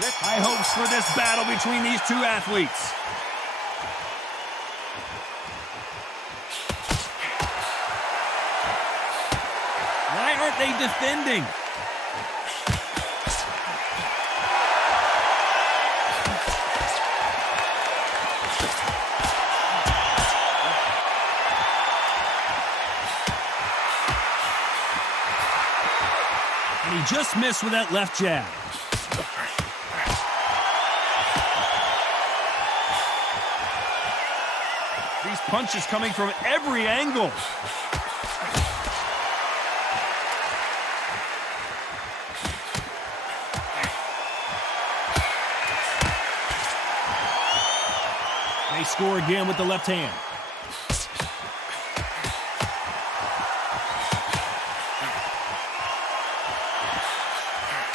High hopes for this battle between these two athletes. Why aren't they defending? And he just missed with that left jab. These punches coming from every angle. They score again with the left hand.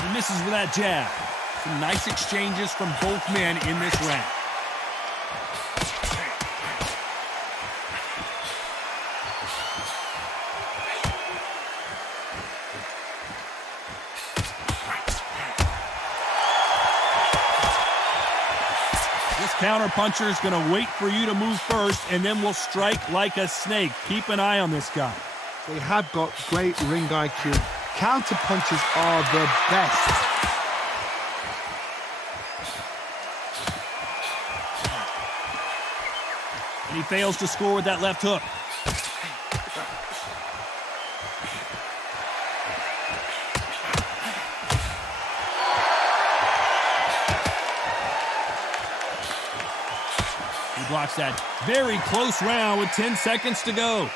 He misses with that jab. Some nice exchanges from both men in this round. This counterpuncher is going to wait for you to move first, and then will strike like a snake. Keep an eye on this guy. They have got great ring IQ. Counterpunches are the best. And he fails to score with that left hook. He blocks that very close round with 10 seconds to go.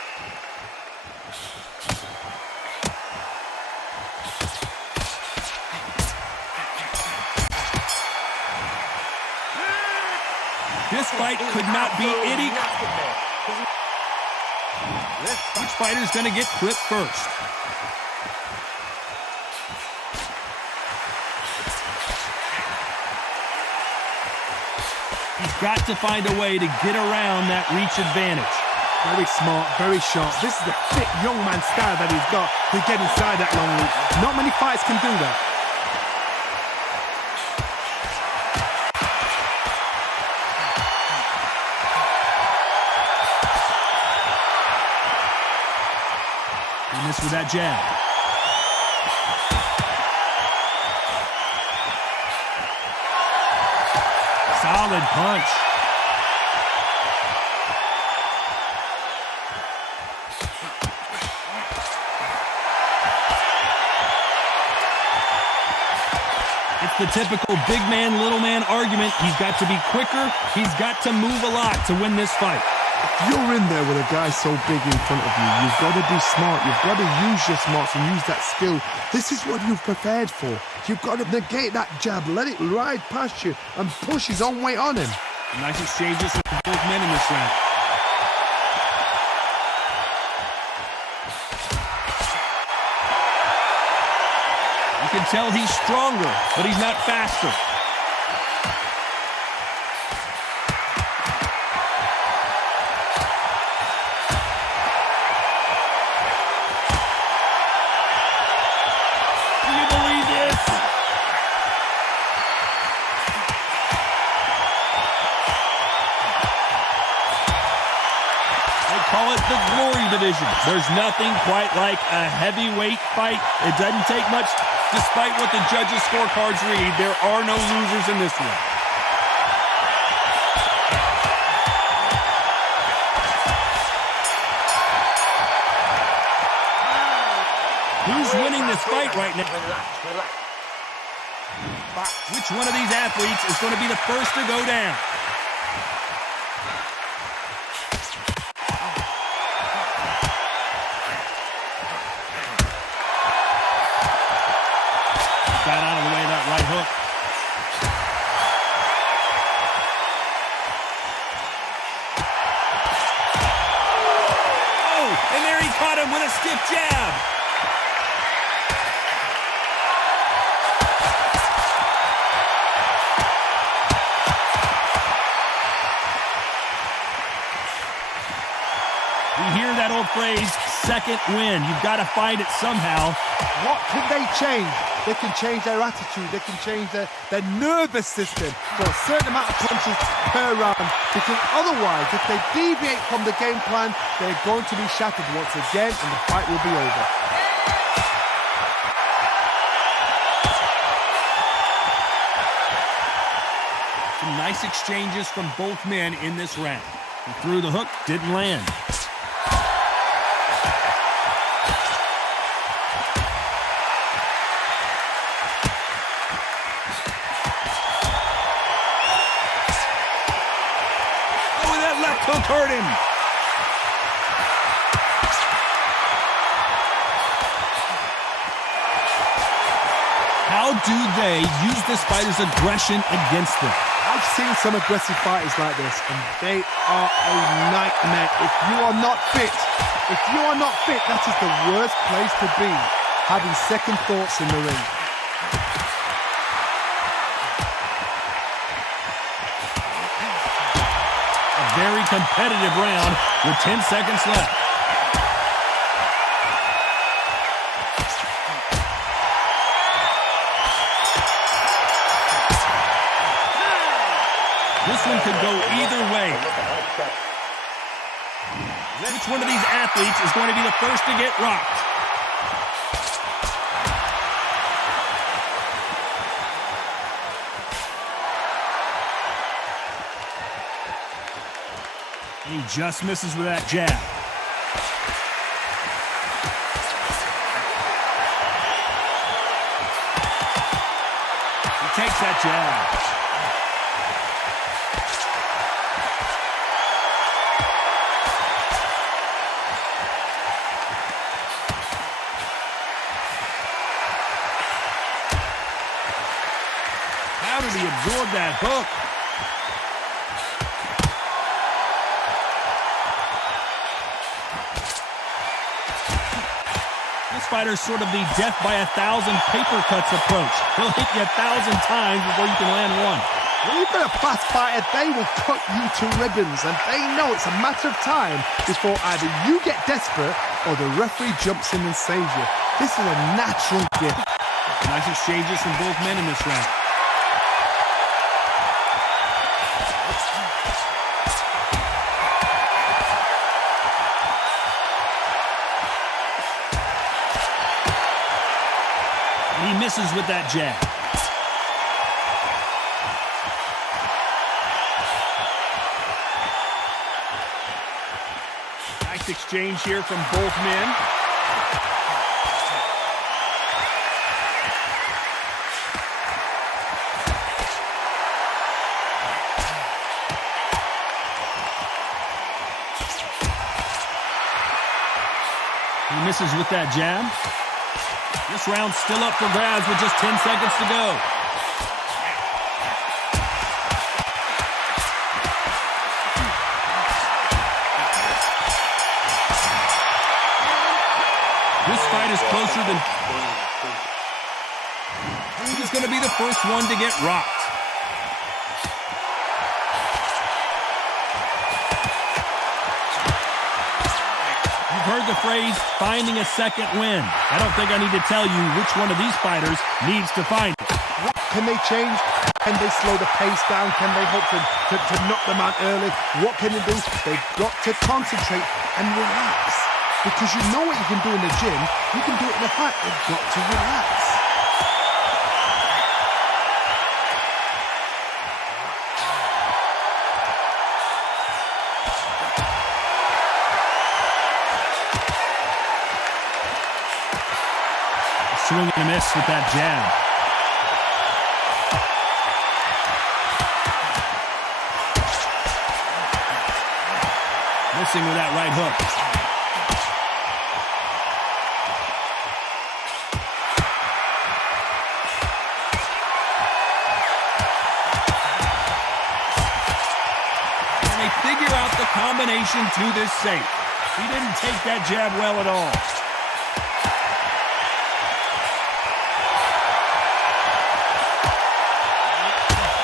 This fight could not be any... Which fighter's going to get clipped first? He's got to find a way to get around that reach advantage. Very smart, very sharp. This is the fit young man style that he's got to get inside that long reach. Not many fighters can do that. He missed with that jab. Solid punch. It's the typical big man, little man argument. He's got to be quicker. He's got to move a lot to win this fight. If you're in there with a guy so big in front of you, you've got to be smart. You've got to use your smarts and use that skill. This is what you've prepared for. You've got to negate that jab, let it ride past you, and push his own weight on him. Nice exchanges from both men in this round. You can tell he's stronger, but he's not faster. Call it the glory division. There's nothing quite like a heavyweight fight. It doesn't take much. Despite what the judges' scorecards read, there are no losers in this one. Who's winning this fight right now? Which one of these athletes is going to be the first to go down? Got out of the way of that right hook. Oh, and there he caught him with a stiff jab. We hear that old phrase, second win. You've got to find it somehow. What can they change? they can change their attitude, they can change their nervous system for a certain amount of punches per round, because otherwise, if they deviate from the game plan, they're going to be shattered once again and the fight will be over. Some nice exchanges from both men in this round. He threw the hook, didn't land. Oh, that left hook hurt him. How do they use this fighter's aggression against them? I've seen some aggressive fighters like this, and they are a nightmare. If you are not fit, that is the worst place to be, having second thoughts in the ring. A very competitive round with 10 seconds left. This one could go either way. Which one of these athletes is going to be the first to get rocked? He just misses with that jab. He takes that jab. How did he absorb that hook? This fighter's sort of the death by 1,000 paper cuts approach. He'll hit you 1,000 times before you can land one. When you've got a fast fighter, they will cut you to ribbons, and they know it's a matter of time before either you get desperate or the referee jumps in and saves you. This is a natural gift. Nice exchanges from both men in this round. He misses with that jab. Nice exchange here from both men. He misses with that jab. This round's still up for grabs with just 10 seconds to go. This fight is closer than... He's going to be the first one to get rocked. Heard the phrase, finding a second win. I don't think I need to tell you which one of these fighters needs to find it. What can they change? Can they slow the pace down? Can they hope to knock them out early? What can they do? They've got to concentrate and relax. Because you know what you can do in the gym, you can do it in the fight. They've got to relax. Swing and a miss with that jab. Missing with that right hook. And they figure out the combination to this safe. He didn't take that jab well at all.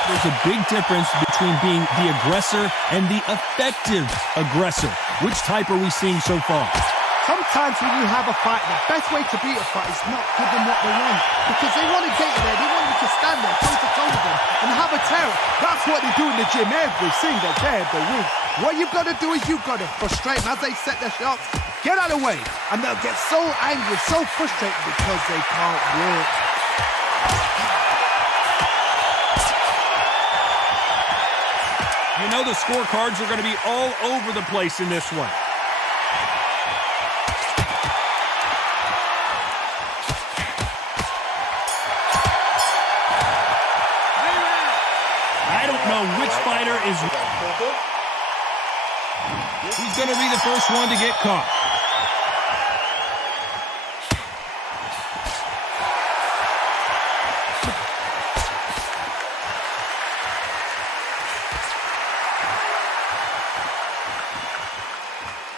There's a big difference between being the aggressor and the effective aggressor. Which type are we seeing so far? Sometimes when you have a fight, the best way to beat a fight is not give them what they want. Because they want to get you there. They want you to stand there, toe-to-toe with them, and have a terror. That's what they do in the gym every single day of the week. What you've got to do is you've got to frustrate them as they set their shots. Get out of the way. And they'll get so angry, so frustrated because they can't work. You know the scorecards are going to be all over the place in this one. I don't know which fighter is... Who's going to be the first one to get caught?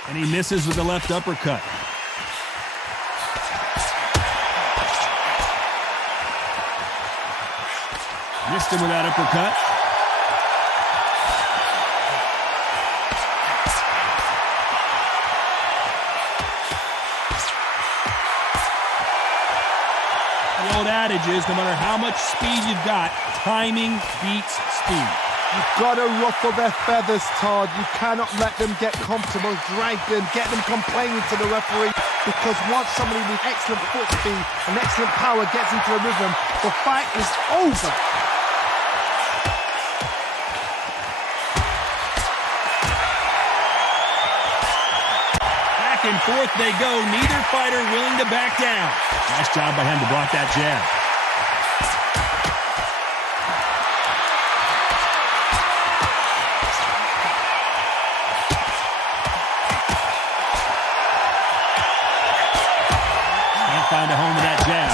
And he misses with the left uppercut. Missed him with that uppercut. The old adage is, no matter how much speed you've got, timing beats speed. You've got to ruffle their feathers, Todd. You cannot let them get comfortable, drag them, get them complaining to the referee. Because once somebody with excellent foot speed and excellent power gets into a rhythm, the fight is over. Back and forth they go. Neither fighter willing to back down. Nice job by him to block that jab. Find a home with that jab.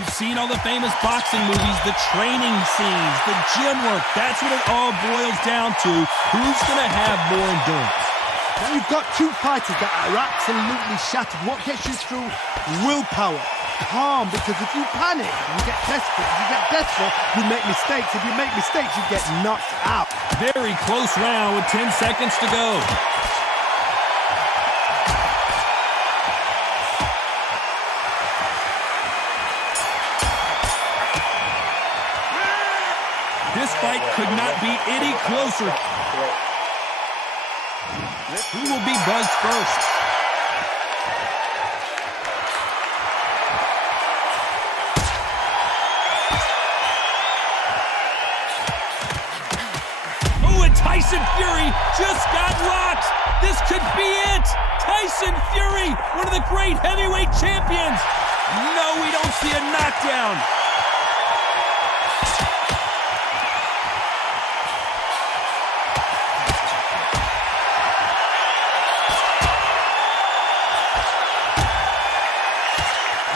You've seen all the famous boxing movies, the training scenes, the gym work. That's what it all boils down to. Who's going to have more endurance? Now you've got two fighters that are absolutely shattered. What gets you through? Willpower. Calm, because if you panic, you get desperate. If you get desperate, you make mistakes. If you make mistakes, you get knocked out. Very close round with 10 seconds to go. This fight could not be any closer. Who will be buzzed first? Tyson Fury just got rocked. This could be it. Tyson Fury, one of the great heavyweight champions. No, we don't see a knockdown.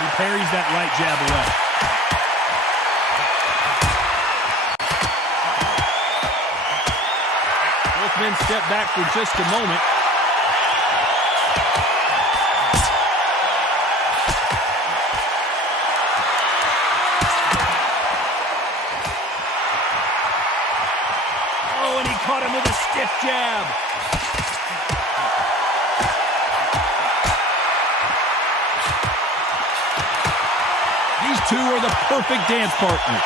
He parries that right jab away. Men step back for just a moment. Oh, and he caught him with a stiff jab. These two are the perfect dance partners.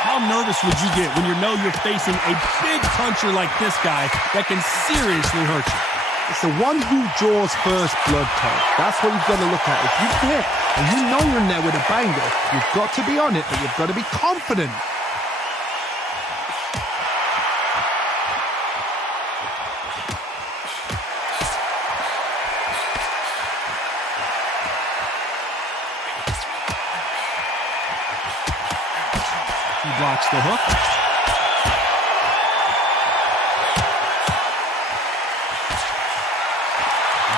How nervous would you get when you know you're facing a big puncher like this guy that can seriously hurt you? It's the one who draws first blood, Todd. That's what you've got to look at. If you hit and you know you're in there with a banger, you've got to be on it, but you've got to be confident. He blocks the hook.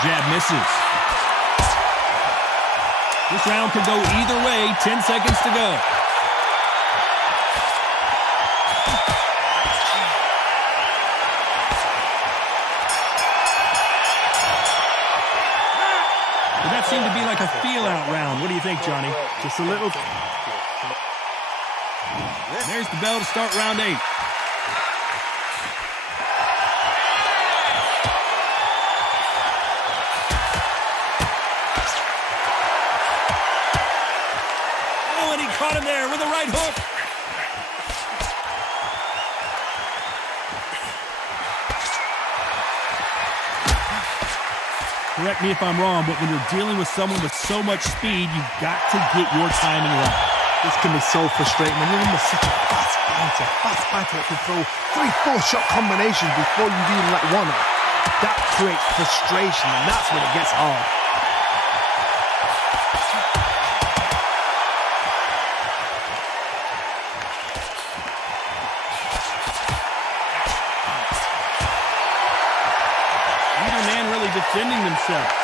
Jab misses. This round could go either way. 10 seconds to go. But that seemed to be like a feel-out round. What do you think, Johnny? Just a little... There's the bell to start round 8. Oh, and he caught him there with a right hook. Correct me if I'm wrong, but when you're dealing with someone with so much speed, you've got to get your timing right. This can be so frustrating when you're in with such a fast fighter that can throw 3-4 shot combinations before you even let one out. That creates frustration, and that's when it gets hard. Neither man really defending themselves.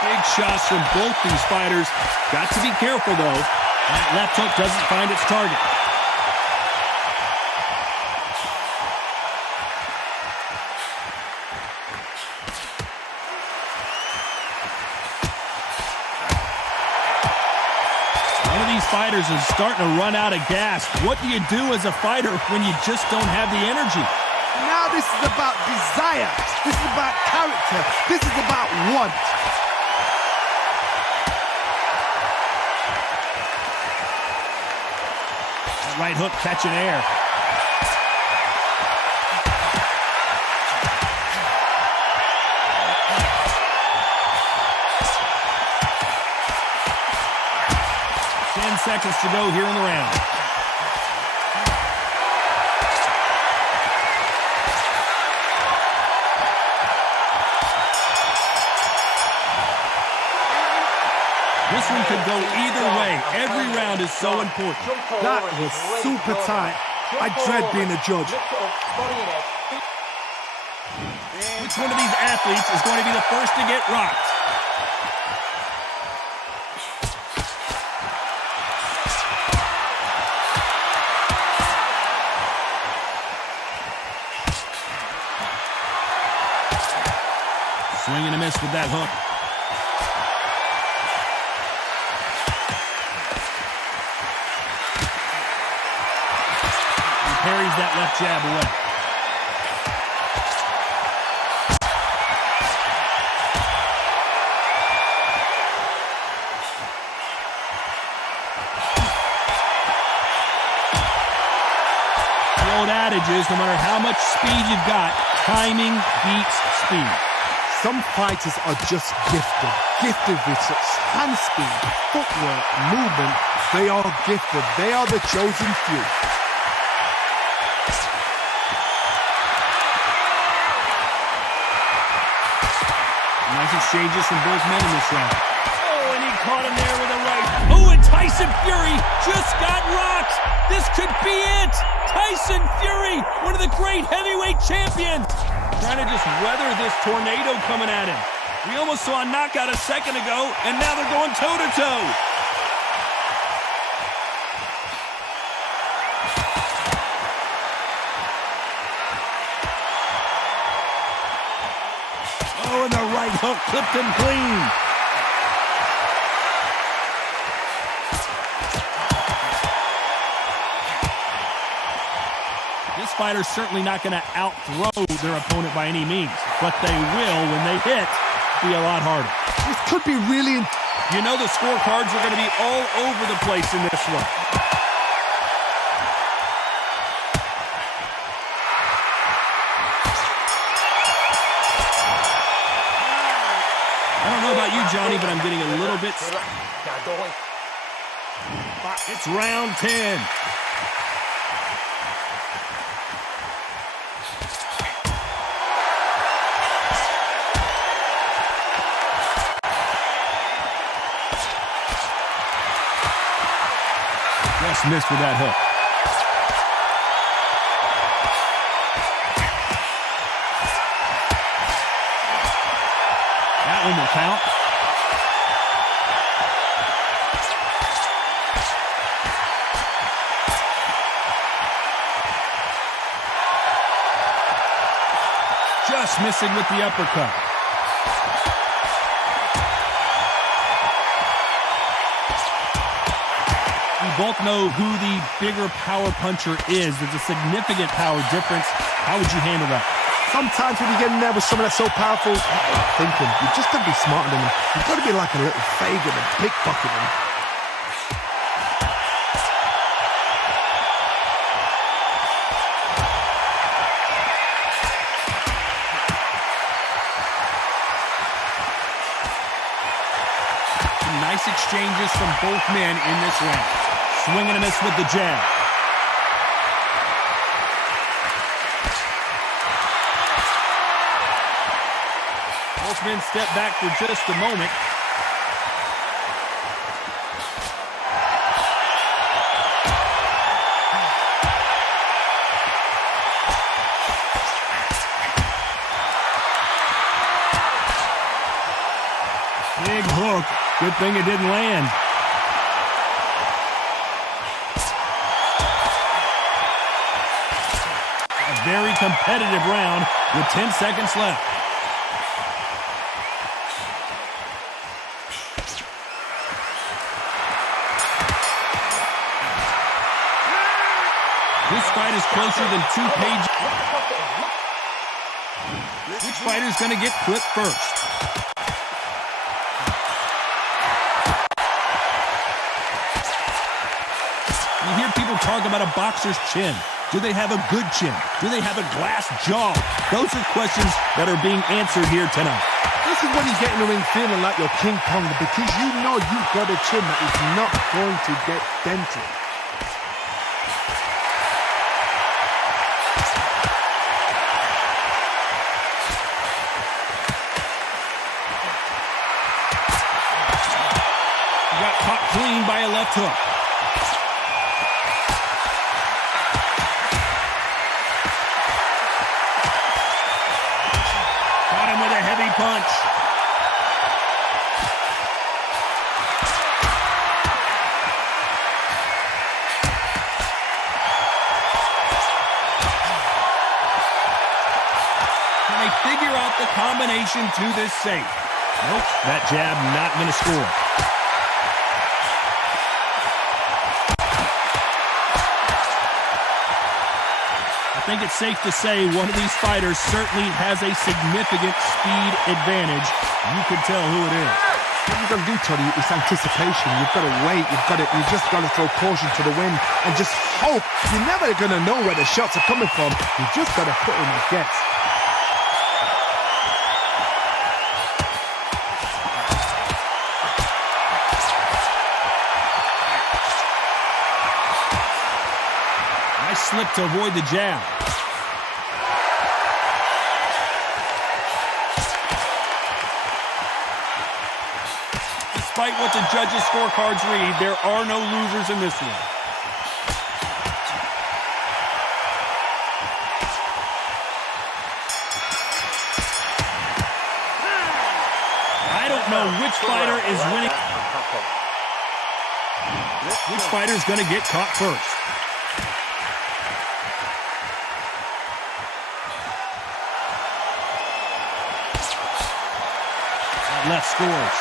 Big shots from both these fighters. Got to be careful, though. That left hook doesn't find its target. One of these fighters is starting to run out of gas. What do you do as a fighter when you just don't have the energy? Now this is about desire. This is about character. This is about want. Right hook catching air. Seconds to go here in the round. This one could go either way. Every round is so important. That was super tight. I dread being a judge. Which one of these athletes is going to be the first to get rocked? Swing and a miss with that hook. He parries that left jab away. The old adage is, no matter how much speed you've got, timing beats speed. Some fighters are just gifted with such hand speed, footwork, movement. They are gifted. They are the chosen few. Nice exchanges from both men in this round. Oh, and he caught him there with a right. Oh, and Tyson Fury just got rocked. This could be it. Tyson Fury, one of the great heavyweight champions. Trying to just weather this tornado coming at him. We almost saw a knockout a second ago, and now they're going toe-to-toe. Oh, and the right hook clipped him clean. This fighter's certainly not going to out-throw their opponent by any means, but they will, when they hit, be a lot harder. This could be really... You know the scorecards are going to be all over the place in this one. I don't know about you, Johnny, but I'm getting a little bit... It's round 10. Just missed with that hook. That one will count. Just missing with the uppercut. both know who the bigger power puncher is. There's a significant power difference. How would you handle that? Sometimes when you get in there with someone that's so powerful, thinking, you just got to be smarter than him. You've got to be like a little faggot and pickpocket him. Some nice exchanges from both men in this round. Swing and a miss with the jab. Both men step back for just a moment. Big hook. Good thing it didn't land. A very competitive round with 10 seconds left. This fight is closer than 2 pages. Which fighter's going to get clipped first? You hear people talk about a boxer's chin. Do they have a good chin? Do they have a glass jaw? Those are questions that are being answered here tonight. This is when you get in the ring feeling like you're King Kong, because you know you've got a chin that is not going to get dented. Got caught clean by a left hook. Caught him with a heavy punch. Can they figure out the combination to this safe? Nope, that jab not going to score. I think it's safe to say one of these fighters certainly has a significant speed advantage. You can tell who it is. What you've got to do, Toddy, is anticipation. You've got to wait. You just got to throw caution to the wind and just hope. You're never going to know where the shots are coming from. You just got to put in a guess. Nice slip to avoid the jab. Despite what the judges' scorecards read, there are no losers in this one. I don't know which fighter is winning. Which fighter is going to get caught first? Left scores.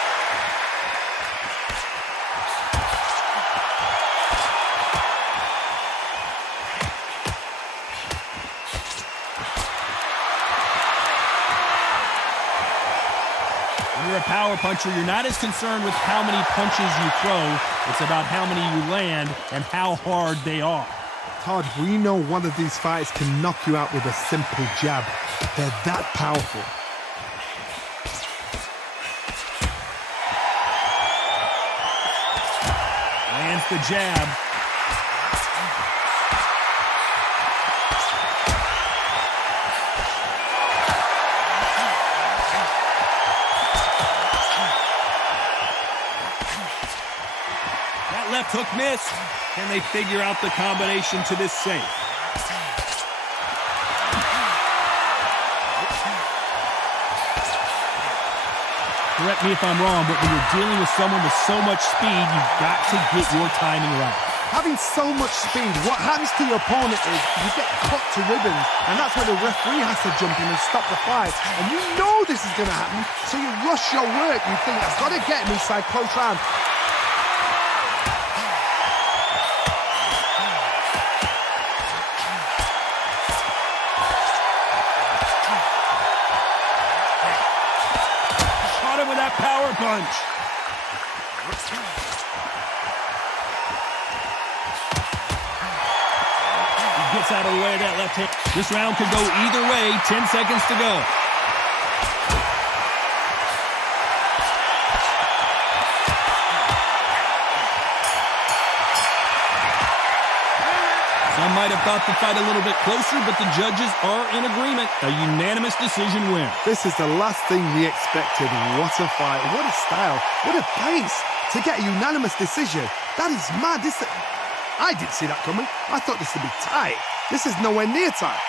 When you're a power puncher, you're not as concerned with how many punches you throw. It's about how many you land and how hard they are. Todd, we know one of these fights can knock you out with a simple jab. They're that powerful. Lands the jab. That left hook missed. Can they figure out the combination to this safe? Correct me if I'm wrong, but when you're dealing with someone with so much speed, you've got to get your timing right. Having so much speed, what happens to your opponent is you get cut to ribbons, and that's where the referee has to jump in and stop the fight. And you know this is going to happen, so you rush your work. You think, I've got to get him inside close round. power punch. He gets out of the way of that left hand. This round could go either way. 10 seconds to go. Some might have thought the fight a little bit closer, but the judges are in agreement. A unanimous decision win. This is the last thing we expected. What a fight. What a style. What a pace. To get a unanimous decision. That is mad. I didn't see that coming. I thought this would be tight. This is nowhere near tight.